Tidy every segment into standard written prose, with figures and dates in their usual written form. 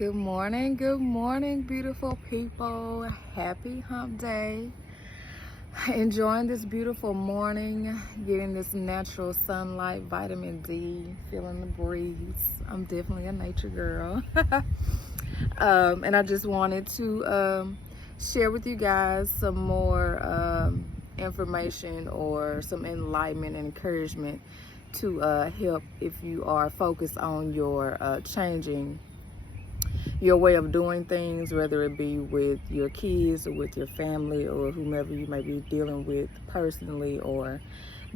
Good morning, beautiful people. Happy hump day. Enjoying this beautiful morning, getting this natural sunlight, vitamin D, feeling the breeze. I'm definitely a nature girl. And I just wanted to share with you guys some more information or some enlightenment and encouragement to help if you are focused on your changing your way of doing things, whether it be with your kids or with your family or whomever you may be dealing with personally, or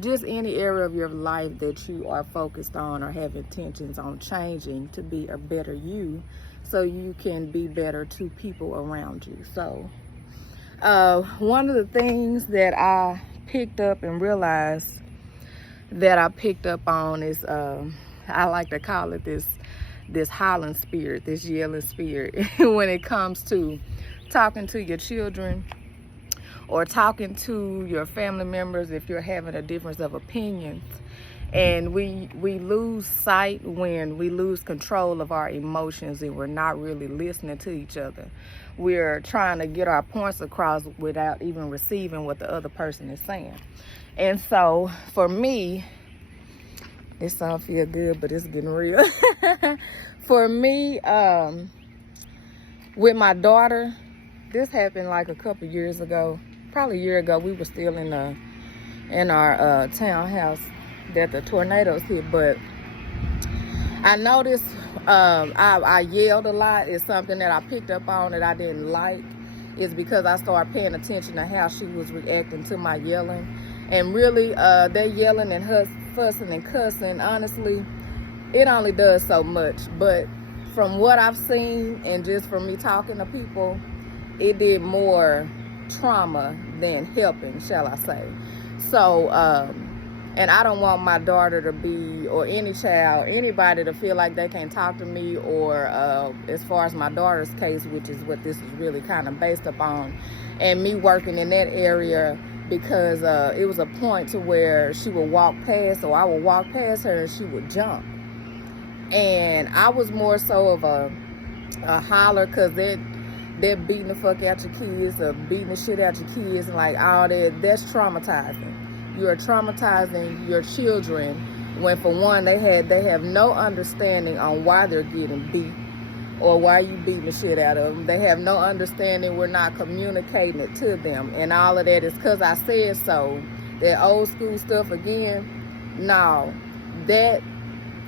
just any area of your life that you are focused on or have intentions on changing to be a better you, so you can be better to people around you. So one of the things that I picked up and realized that I picked up on is I like to call it this hollering spirit, this yelling spirit when it comes to talking to your children or talking to your family members if you're having a difference of opinions. And we lose sight when we lose control of our emotions and we're not really listening to each other. We're trying to get our points across without even receiving what the other person is saying. And so for me, this don't feel good, but it's getting real. For me, with my daughter, this happened like a couple years ago, probably a year ago. We were still in our townhouse that the tornadoes hit, but I noticed I yelled a lot. It's something that I picked up on that I didn't like. It's because I started paying attention to how she was reacting to my yelling. And really, that yelling and fussing and cussing, honestly, it only does so much. But from what I've seen and just from me talking to people, it did more trauma than helping, shall I say. So, and I don't want my daughter to be, or any child, anybody to feel like they can't talk to me, or as far as my daughter's case, which is what this is really kind of based upon, and me working in that area, because it was a point to where she would walk past, or I would walk past her and she would jump. And I was more so of a holler, because they're beating the fuck out your kids or beating the shit out your kids and like all that. That's traumatizing. You're traumatizing your children when, for one, they have no understanding on why they're getting beat or why you beating the shit out of them. They have no understanding. We're not communicating it to them. And all of that is because I said so. That old school stuff again, no. That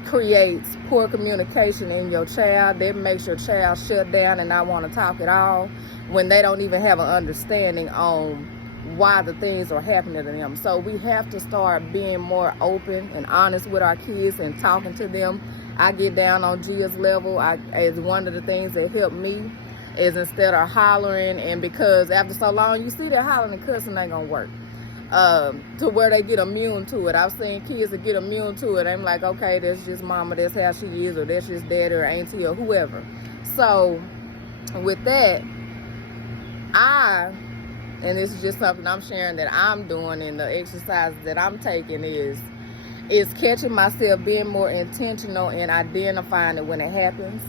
creates poor communication in your child. That makes your child shut down and not want to talk at all when they don't even have an understanding on why the things are happening to them. So we have to start being more open and honest with our kids and talking to them. I get down on Gia's level. As one of the things that helped me is, instead of hollering, and because after so long you see that hollering and cussing ain't gonna work, to where they get immune to it. I've seen kids that get immune to it. I'm like, okay, that's just mama, that's how she is, or that's just daddy or auntie or whoever. So with that, and this is just something I'm sharing that I'm doing, and the exercises that I'm taking is catching myself being more intentional and identifying it when it happens.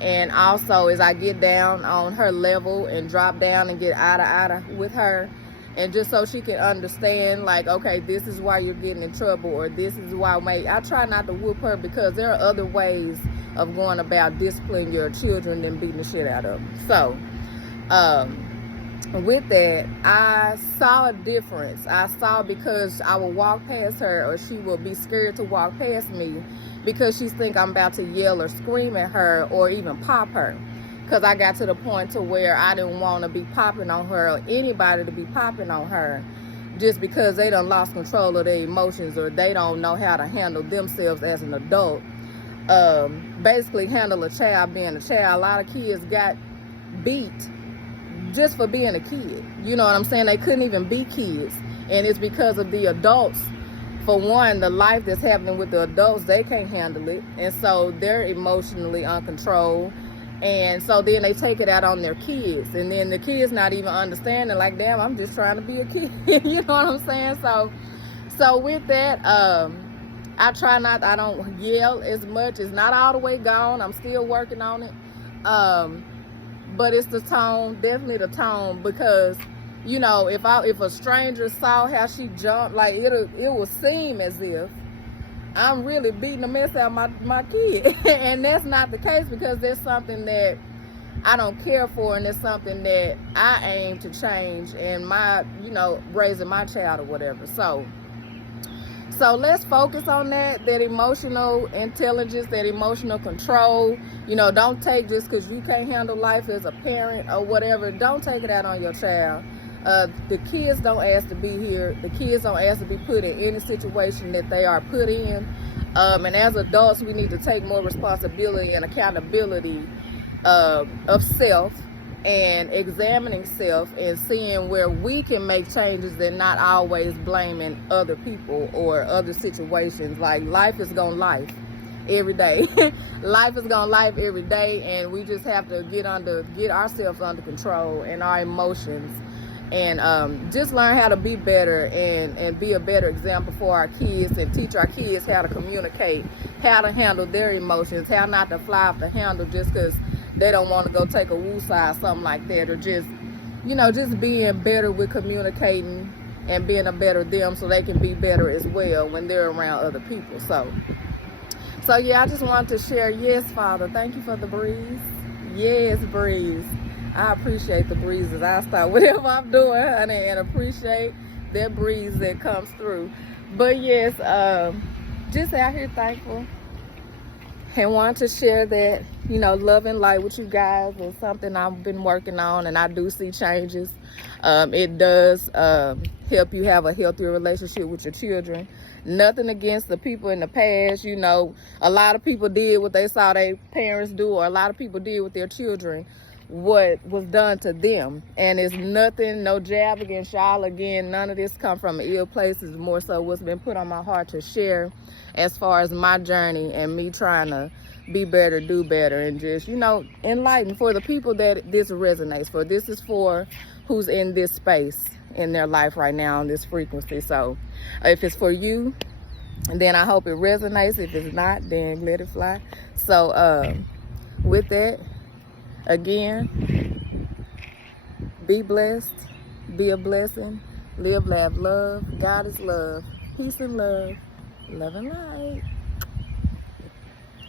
And also, as I get down on her level and drop down and get eye with her, and just so she can understand, like, okay, this is why you're getting in trouble, or this is why I try not to whoop her, because there are other ways of going about disciplining your children than beating the shit out of them. So, with that, I saw a difference. I saw, because I would walk past her, or she would be scared to walk past me because she think I'm about to yell or scream at her or even pop her. Because I got to the point to where I didn't want to be popping on her, or anybody to be popping on her, just because they done lost control of their emotions, or they don't know how to handle themselves as an adult. Basically handle a child being a child. A lot of kids got beat just for being a kid. You know what I'm saying? They couldn't even be kids. And it's because of the adults. For one, the life that's happening with the adults, they can't handle it. And so they're emotionally uncontrolled. And so then they take it out on their kids. And then the kids not even understanding, like, damn, I'm just trying to be a kid. You know what I'm saying? So with that, I don't yell as much. It's not all the way gone. I'm still working on it. But it's the tone, definitely the tone, because you know, if a stranger saw how she jumped, like it will seem as if I'm really beating the mess out of my kid. And that's not the case, because there's something that I don't care for, and it's something that I aim to change in my, you know, raising my child or whatever. So let's focus on that emotional intelligence, that emotional control. You know, don't take, just because you can't handle life as a parent or whatever, don't take it out on your child. The kids don't ask to be here. The kids don't ask to be put in any situation that they are put in. And as adults, we need to take more responsibility and accountability of self, and examining self and seeing where we can make changes, and not always blaming other people or other situations. Like, life is gonna life every day. Life is gonna life every day, and we just have to get ourselves under control and our emotions, and just learn how to be better and be a better example for our kids, and teach our kids how to communicate, how to handle their emotions, how not to fly off the handle just because they don't want to go take a woosah or something like that, or just, you know, just being better with communicating and being a better them, so they can be better as well when they're around other people. So yeah, I just wanted to share. Yes, Father, thank you for the breeze. Yes, breeze. I appreciate the breezes. I start whatever I'm doing, honey, and appreciate that breeze that comes through. But yes, just out here thankful, and want to share that, you know, love and light with you guys is something I've been working on, and I do see changes. It does help you have a healthier relationship with your children. Nothing against the people in the past. You know, a lot of people did what they saw their parents do, or a lot of people did with their children what was done to them. And it's nothing, no jab against y'all. Again, none of this come from an ill place. It's more so what's been put on my heart to share as far as my journey and me trying to be better, do better, and just, you know, enlighten for the people that this resonates for. This is for who's in this space in their life right now on this frequency. So if it's for you, then I hope it resonates. If it's not, then let it fly. So with that, again, be blessed, be a blessing, live, laugh, love. God is love. Peace and love. Love and light.